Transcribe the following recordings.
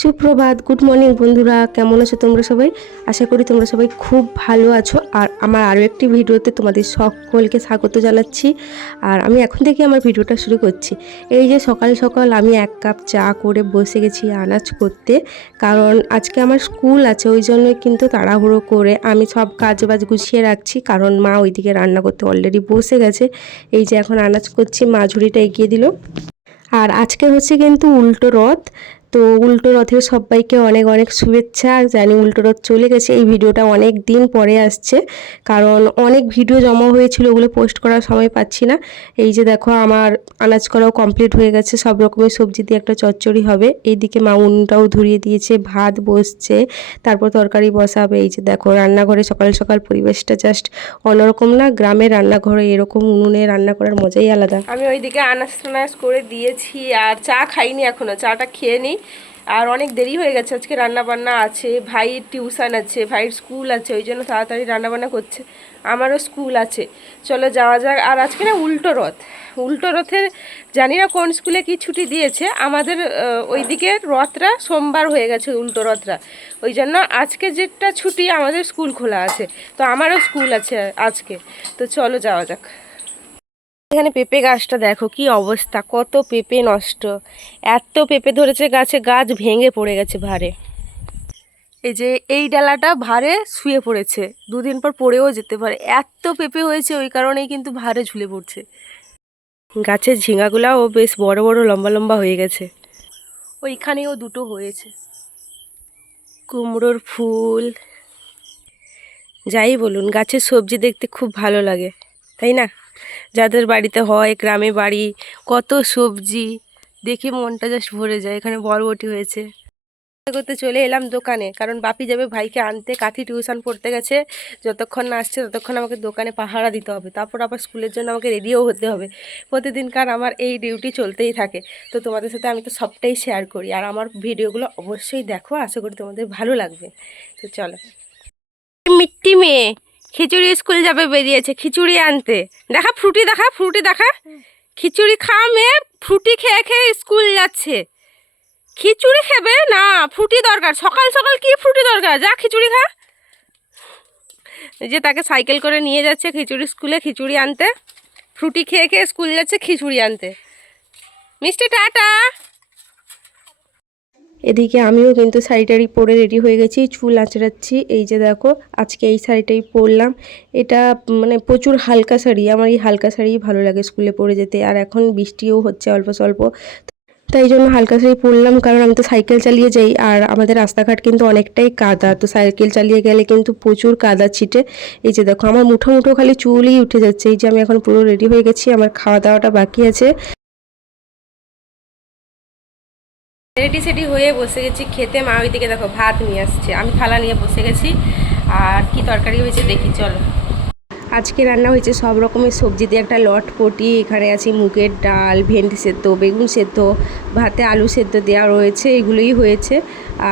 সুপ্রভাত good morning বন্ধুরা, কেমন আছো তোমরা সবাই? আশা করি তোমরা সবাই খুব ভালো আছো। আর আমার আরও একটি ভিডিওতে তোমাদের সকলকে স্বাগত জানাচ্ছি। আর আমি এখন থেকে আমার ভিডিওটা শুরু করছি। এই যে সকাল সকাল আমি এক কাপ চা করে বসে গেছি আনাজ করতে, কারণ আজকে আমার স্কুল আছে, ওই জন্য কিন্তু তাড়াহুড়ো করে আমি সব কাজ বাজ গুছিয়ে রাখছি, কারণ মা ওইদিকে রান্না করতে অলরেডি বসে গেছে। এই যে এখন আনাজ করছি, মা ঝুড়িটা এগিয়ে দিল। আর আজকে হচ্ছে কিন্তু উল্টো রথ তো উল্টো রথের সবাইকে অনেক অনেক শুভেচ্ছা। জানি উল্টো রথ চলে গেছে, এই ভিডিওটা অনেক দিন পরে আসছে। কারণ অনেক ভিডিও জমা হয়েছিল, ওগুলো পোস্ট করার সময় পাচ্ছি না। এই যে দেখো, আমার আনাজ করাও কমপ্লিট হয়ে গেছে, সব রকমের সবজি দিয়ে একটা চচ্চড়ি হবে। এইদিকে মা উনুনটাও ধরিয়ে দিয়েছে, ভাত বসছে, তারপর তরকারি বসাবে। এই যে দেখো, রান্নাঘরে সকাল সকাল পরিবেশটা জাস্ট অন্যরকম না, গ্রামের রান্নাঘরে এরকম উনুনে রান্না করার মজাই আলাদা। আমি ওইদিকে আনাজ টানাজ করে দিয়েছি, আর চা খাইনি এখনও, চাটা খেয়ে নিই। আর অনেক দেরি হয়ে গেছে, আজকে রান্না বান্না আছে, ভাইয়ের টিউশন আছে, ভাইয়ের স্কুল আছে, ওই জন্য তাড়াতাড়ি রান্না বান্না করছে, আমারও স্কুল আছে। চলো যাওয়া যাক, আর আজকে না উল্টো রথ, উল্টো রথের জানি না কোন স্কুলে কি ছুটি দিয়েছে, আমাদের ওইদিকে রথরা সোমবার হয়ে গেছে উল্টো রথরা ওই জন্য আজকে যেটা ছুটি আমাদের স্কুল খোলা আছে, তো আমারও স্কুল আছে আজকে, তো চলো যাওয়া যাক। এখানে পেঁপে গাছটা দেখো, কি অবস্থা, কত পেঁপে নষ্ট। এত পেঁপে ধরেছে গাছে, গাছ ভেঙে পড়ে গেছে ভারে। এই যে এই ডালাটা ভারে শুয়ে পড়েছে, দুদিন পর পড়েও যেতে পারে। এত পেঁপে হয়েছে, ওই কারণেই কিন্তু ভারে ঝুলে পড়ছে। গাছের ঝিঙাগুলাও বেশ বড় বড়, লম্বা লম্বা হয়ে গেছে। ওইখানেও দুটো হয়েছে। কুমড়োর ফুল। যাই বলুন, গাছের সবজি দেখতে খুব ভালো লাগে, তাই না? যাদের বাড়িতে হয়, গ্রামে বাড়ি, কত সবজি, দেখে মনটা জাস্ট ভরে যায়, এখানে বরবটি হয়েছে। করতে চলে এলাম দোকানে, কারণ বাপি যাবে ভাইকে আনতে কাঠি টিউশন পড়তে গেছে, যতক্ষণ না আসছে ততক্ষণ আমাকে দোকানে পাহারা দিতে হবে, তারপর আবার স্কুলের জন্য আমাকে রেডিও হতে হবে। প্রতিদিনকার আমার এই ডিউটি চলতেই থাকে, তো তোমাদের সাথে আমি তো সবটাই শেয়ার করি, আর আমার ভিডিওগুলো অবশ্যই দেখো, আশা করি তোমাদের ভালো লাগবে, তো চলো। মিট্টি মেয়ে! খিচুড়ি স্কুল যাবে বেরিয়েছে, খিচুড়ি আনতে। দেখা, ফ্রুটি দেখা ফ্রুটি দেখা। খিচুড়ি খাওয়া মেয়ে ফ্রুটি খেয়ে খেয়ে স্কুল যাচ্ছে। খিচুড়ি খেবে? না, ফ্রুটি দরকার। সকাল সকাল কি ফ্রুটি দরকার? যা, খিচুড়ি খা। যে তাকে সাইকেল করে নিয়ে যাচ্ছে খিচুড়ি স্কুলে, খিচুড়ি আনতে। ফ্রুটি খেয়ে খেয়ে স্কুল যাচ্ছে, খিচুড়ি আনতে। মিষ্টি টাটা। এদিকে আমিও কিন্তু শাড়িটারি পরে রেডি হয়ে গেছি, চুল আঁচড়াচ্ছি। এই যে দেখো, আজকে এই শাড়িটাই পরলাম। এটা মানে প্রচুর হালকা শাড়ি, আমার এই হালকা শাড়ি ভালো লাগে স্কুলে পরে যেতে, আর এখন বৃষ্টিও হচ্ছে অল্প স্বল্প। তাই জন্য হালকা শাড়ি পরলাম, কারণ আমি তো সাইকেল চালিয়ে যাই, আর আমাদের রাস্তাঘাট কিন্তু অনেকটাই কাদা, তো সাইকেল চালিয়ে গেলে কিন্তু প্রচুর কাদা ছিটে। এই যে দেখো, আমার মুঠো মুঠো খালি চুলই উঠে যাচ্ছে, এই যে আমি এখন পুরো রেডি হয়ে গেছি, আমার খাওয়া দাওয়াটা বাকি আছে। রেডি সেডি হয়ে বসে গেছি, খেতে। মা ওইদিকে দেখো, ভাত নিয়ে আসছে। আমি থালা নিয়ে বসে গেছি। আর কি তরকারি হয়েছে দেখি, চলো। আজকে রান্না হয়েছে সব রকমের সবজি দিয়ে একটা লটপটি এখানে আছে মুগের ডাল, ভেন্ডি সেদ্ধ, বেগুন সেদ্ধ, ভাতে আলু সেদ্ধ দেওয়া রয়েছে, এগুলোই হয়েছে।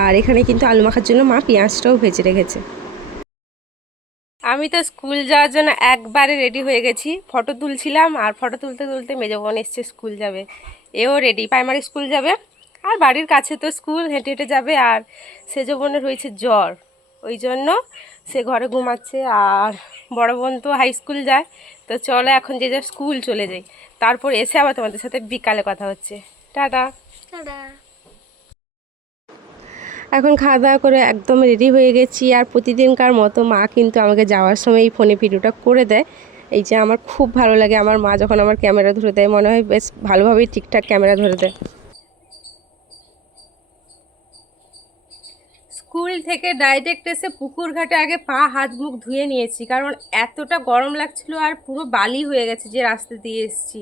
আর এখানে কিন্তু আলু মাখার জন্য মা পেঁয়াজটাও ভেজে রেখেছে। আমি তো স্কুল যাওয়ার জন্য একবারে রেডি হয়ে গেছি। ফটো তুলছিলাম, আর ফটো তুলতে তুলতে মেজো বোন এসছে, স্কুল যাবে। এও রেডি প্রাইমারি স্কুল যাবে। আর বাড়ির কাছে তো স্কুল হেঁটে হেঁটে যাবে আর সেজো বোনের হয়েছে জ্বর ওই জন্য সে ঘরে ঘুমাচ্ছে আর বড় বোন তো হাই স্কুল যায় তো চলো এখন যে যা স্কুল চলে যাই। তারপর এসে আবার তোমাদের সাথে বিকালে কথা হচ্ছে। টাটা। এখন খাওয়া দাওয়া করে একদম রেডি হয়ে গেছি আর প্রতিদিনকার মতো মা কিন্তু আমাকে যাওয়ার সময় এই ফোনে ভিডিওটা করে দেয়। এই যে আমার খুব ভালো লাগে আমার মা যখন আমার ক্যামেরা ধরে দেয় মনে হয় বেশ ভালোভাবেই ঠিকঠাক ক্যামেরা ধরে দেয়। স্কুল থেকে ডাইরেক্ট এসে পুকুর ঘাটে আগে পা, হাত, মুখ ধুয়ে নিয়েছি। কারণ এতটা গরম লাগছিল আর পুরো বালি হয়ে গেছে যে রাস্তা দিয়ে এসেছি।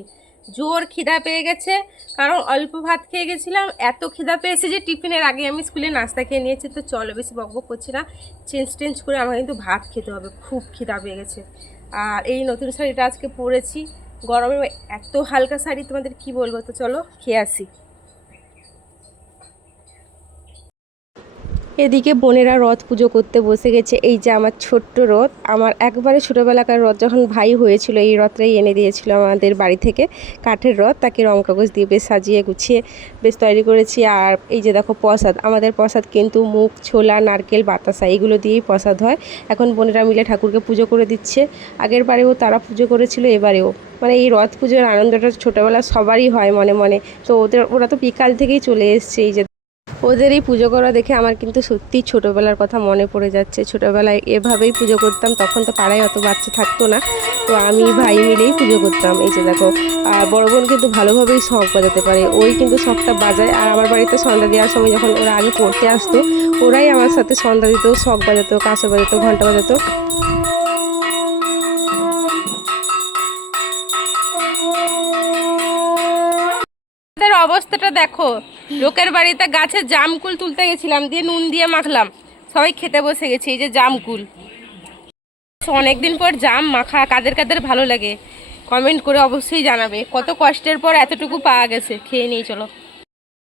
জোর খিদা পেয়ে গেছে, কারণ অল্প ভাত খেয়ে গেছিলাম। এত খিদা পেয়েছে যে টিফিনের আগে আমি স্কুলে নাস্তা খেয়ে নিয়েছি। তো চলো বেশি বকবক করছি না। চেঞ্জ টেঞ্জ করে আমাকে কিন্তু ভাত খেতে হবে। খুব খিদা পেয়ে গেছে। আর এই নতুন শাড়িটা আজকে পরেছি। গরমে এত হালকা শাড়ি, তোমাদের কি বলব? তো চলো খেয়ে আসি। এদিকে বোনেরা রথ পুজো করতে বসে গেছে। এই যে আমার ছোট্ট রথ, আমার একবারে ছোটোবেলাকার রথ যখন ভাই হয়েছিল, এই রথটাই এনে দিয়েছিল আমাদের বাড়ি থেকে। কাঠের রথ, তাকে রং কাগজ দিয়ে বেশ সাজিয়ে গুছিয়ে বেশ তৈরি করেছি। আর এই যে দেখো প্রসাদ, আমাদের প্রসাদ কিন্তু মুখ, ছোলা, নারকেল, বাতাসা এগুলো দিয়েই প্রসাদ হয়। এখন বোনেরা মিলে ঠাকুরকে পুজো করে দিচ্ছে। আগের বারেও তারা পুজো করেছিল, এবারেও। মানে এই রথ পুজোর আনন্দটা ছোটোবেলা সবারই হয় মনে মনে। তো ওদের, ওরা তো বিকাল থেকেই চলে এসছে এই যে ওদের এই পুজো করা দেখে আমার কিন্তু সত্যি ছোটোবেলার কথা মনে পড়ে যাচ্ছে। ছোটোবেলায় এভাবেই পুজো করতাম, তখন তো পাড়ায় অত বাচ্চা থাকতো না। তো আমি ভাই মিলেই পুজো করতাম। এই যে দেখো আর বড় বোন কিন্তু ভালোভাবেই শখ বাজাতে পারে। ওই কিন্তু শখটা বাজায়। আর আমার বাড়িতে সন্ধ্যা দেওয়ার সময় যখন ওরা আগে পড়তে আসতো, ওরাই আমার সাথে সন্ধ্যা দিত, শখ বাজাতো কাঁসা বাজাতো, ঘণ্টা বাজাতো। দেখো। লোকের বাড়িতে গাছে জামকুল তুলতে গেছিলাম, দিয়ে নুন দিয়ে মাখলাম। সবাই খেতে বসে গেছে, এই যে জামকুল অনেকদিন পর জাম মাখা, কাদের কাদের ভালো লাগে? কমেন্ট করে অবশ্যই জানাবে। কত কষ্টের পর এতটুকু পাওয়া গেছে। খেয়ে নিয়ে চলো।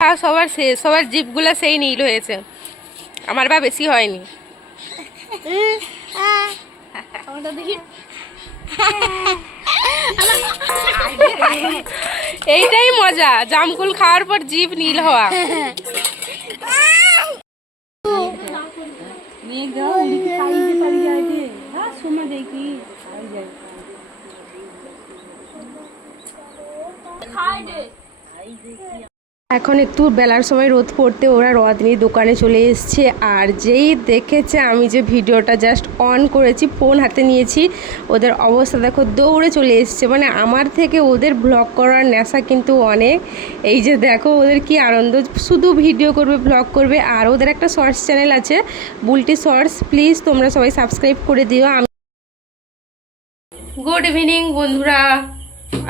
আর সবার সবার জিপগুলো সেই নীল হয়েছে। আমার বা বেশি হয়নি। এইটাই মজা জামকুল খাওয়ার পর জিভ নীল হওয়া এখন একটু বেলার সময় রোদ পড়তে ওরা রদ নিয়ে দোকানে চলে এসছে। আর যেই দেখেছে আমি যে ভিডিওটা জাস্ট অন করেছি ফোন হাতে নিয়েছি, ওদের অবস্থা দেখো দৌড়ে চলে এসছে। মানে আমার থেকে ওদের ব্লগ করার নেশা কিন্তু অনেক। এই যে দেখো ওদের কি আনন্দ, শুধু ভিডিও করবে ব্লগ করবে, আর ওদের একটা শর্টস চ্যানেল আছে, বুলটি শর্টস প্লিজ তোমরা সবাই সাবস্ক্রাইব করে দিও। আমি গুড ইভিনিং বন্ধুরা।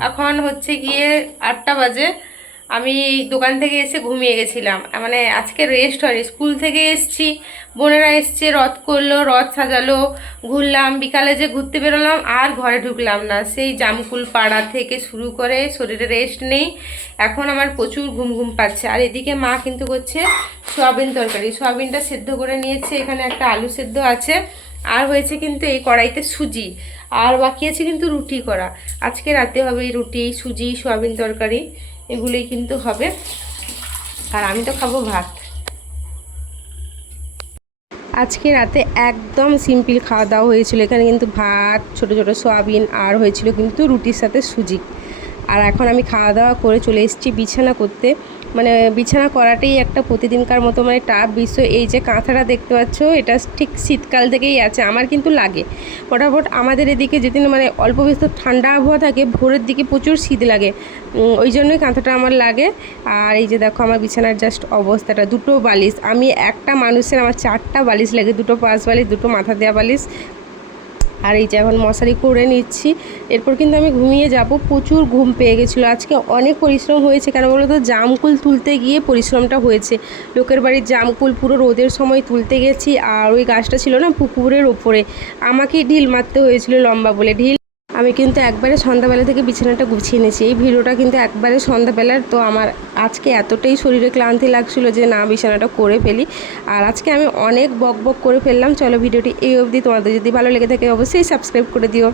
এখন হচ্ছে গিয়ে আটটা বাজে। আমি দোকান থেকে এসে ঘুমিয়ে গেছিলাম। মানে আজকে রেস্ট হয়নি। স্কুল থেকে এসছি, বোনেরা এসছে, রথ করল, রথ সাজালো, ঘুরলাম। বিকালে যে ঘুরতে বেরোলাম, আর ঘরে ঢুকলাম না। সেই জামকুল পাড়া থেকে শুরু করে শরীরে রেস্ট নেই। এখন আমার প্রচুর ঘুম ঘুম পাচ্ছে। আর এদিকে মা কিন্তু করছে সোয়াবিন তরকারি। সোয়াবিনটা সেদ্ধ করে নিয়েছে। এখানে একটা আলু সেদ্ধ আছে। আর হয়েছে কিন্তু এই কড়াইতে সুজি। আর বাকি আছে কিন্তু রুটি করা। আজকে রাতে হবে রুটি, সুজি, সোয়াবিন তরকারি। এগুলোই কিন্তু হবে। আর আমি তো খাব ভাত। আজকে রাতে একদম সিম্পল খাওয়া দাওয়া হয়েছিল। এখানে কিন্তু ভাত, ছোট ছোট সয়াবিন আর হয়েছিল কিন্তু রুটির সাথে সুজি। আর এখন আমি খাওয়া দাওয়া করে চলে এসেছি বিছানা করতে। মানে বিছানা করাটাই একটা প্রতিদিনকার মতো মানে টাপ বিশ্ব। এই যে কাঁথাটা দেখতে পাচ্ছ, এটা ঠিক শীতকাল থেকেই আছে, আমার কিন্তু লাগে। ফটাফট আমাদের এদিকে যেদিন মানে অল্প বেশ ঠান্ডা আবহাওয়া থাকে, ভোরের দিকে প্রচুর শীত লাগে। ওই জন্যই কাঁথাটা আমার লাগে। আর এই যে দেখো আমার বিছানার জাস্ট অবস্থাটা, দুটো বালিশ। আমি একটা মানুষের আমার চারটা বালিশ লাগে, দুটো পাশ বালিশ, দুটো মাথা দেওয়া বালিশ। আর এই যে এখন মশারি করে নিচ্ছি। এরপর কিন্তু আমি ঘুমিয়ে যাব। প্রচুর ঘুম পেয়ে গেছিল। আজকে অনেক পরিশ্রম হয়েছে। কেন বলো তো? জামকুল তুলতে গিয়ে পরিশ্রমটা হয়েছে। লোকের বাড়ির জামকুল পুরো রোদের সময় তুলতে গেছি। আর ওই গাছটা ছিল না পুকুরের ওপরে। আমাকে ঢিল মারতে হয়েছিল লম্বা বলে। ঢিল আমি কিন্তু একবারে সন্ধ্যাবেলা থেকে বিছানাটা গুছিয়ে নিয়েছি এই ভিডিওটা কিন্তু একবারে সন্ধ্যাবেলার। তো আমার আজকে এতটাই শরীরে ক্লান্তি লাগছিল যে না, বিছানাটা করে ফেলি। আর আজকে আমি অনেক বক বক করে ফেললাম। চলো ভিডিওটি এই অবধি। তোমাদের যদি ভালো লেগে থাকে, অবশ্যই সাবস্ক্রাইব করে দিও।